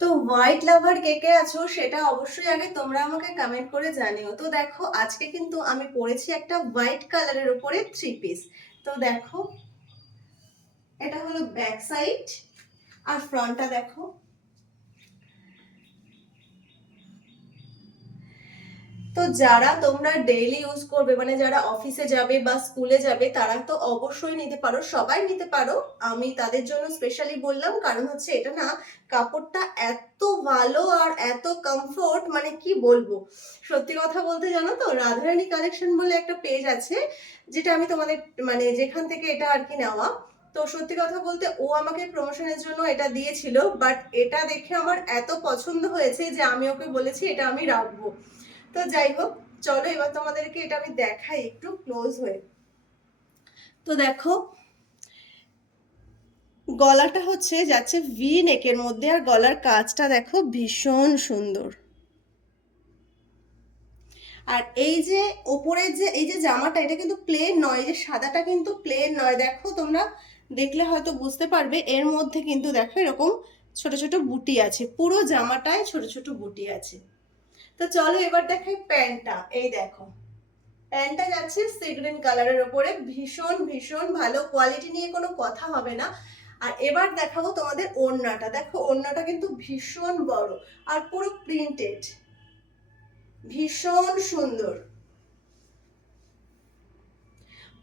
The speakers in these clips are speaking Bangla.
তো হোয়াইট লাভার কে কে আছো সেটা অবশ্যই আগে তোমরা আমাকে কমেন্ট করে জানিও। তো দেখো আজকে কিন্তু আমি পরেছি একটা হোয়াইট কালারের উপরে থ্রি পিস। তো দেখো এটা হলো ব্যাক সাইড আর ফ্রন্টটা দেখো। তো যারা তোমরা ডেইলি ইউজ করবে মানে যারা অফিসে যাবে বা স্কুলে যাবে তারা তো অবশ্যই নিতে পারো, সবাই নিতে পারো। আমি তাদের জন্য স্পেশালি বললাম কারণ হচ্ছে এটা না কাপড়টা এত ভালো আর এত কমফোর্ট, মানে কি বলবো। সত্যি কথা বলতে জানো তো রাধারানী কালেকশন বলে একটা পেজ আছে যেটা আমি তোমাদের মানে যেখান থেকে এটা আর কি নেওয়া। তো সত্যি কথা বলতে ও আমাকে প্রমোশনের জন্য এটা দিয়েছিল, বাট এটা দেখে আমার এত পছন্দ হয়েছে যে আমি ওকে বলেছি এটা আমি রাখবো। তো যাই হোক, চলো এবার তোমাদেরকে এটা আমি দেখাই একটু ক্লোজ হয়ে। তো দেখো গলাটা হচ্ছে যাচ্ছে ভি নেকের মধ্যে, আর গলার কাজটা দেখো ভীষণ সুন্দর। আর এই যে ওপরের যে এই যে জামাটা এটা কিন্তু প্লেন নয়, এই যে সাদাটা কিন্তু প্লেন নয়। দেখো তোমরা দেখলে হয়তো বুঝতে পারবে এর মধ্যে কিন্তু দেখো এরকম ছোট ছোট বুটি আছে, পুরো জামাটায় ছোট ছোট বুটি আছে। তো চলো এবার দেখাই প্যান্টটা। এই দেখো প্যান্টটা যাচ্ছে সি গ্রিন কালারের ওপরে, ভীষণ ভীষণ ভালো কোয়ালিটি, নিয়ে কোনো কথা হবে না। আর এবার দেখাবো তোমাদের ওড়নাটা। দেখো ওড়নাটা কিন্তু ভীষণ বড় আর পুরো প্রিন্টেড, ভীষণ সুন্দর।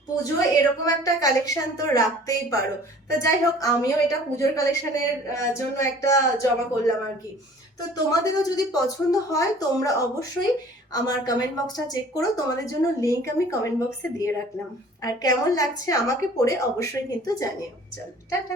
পুজোয় এরকম একটা কালেকশন তো রাখতেই পারো। তো যাই হোক আমিও এটা পুজোর কালেকশনের জন্য একটা জমা করলাম আর কি। তো তোমাদেরও যদি পছন্দ হয় তোমরা অবশ্যই আমার কমেন্ট বক্সটা চেক করো, তোমাদের জন্য লিংক আমি কমেন্ট বক্সে দিয়ে রাখলাম। আর কেমন লাগছে আমাকে পড়ে অবশ্যই কিন্তু জানিও। চলো টাটা।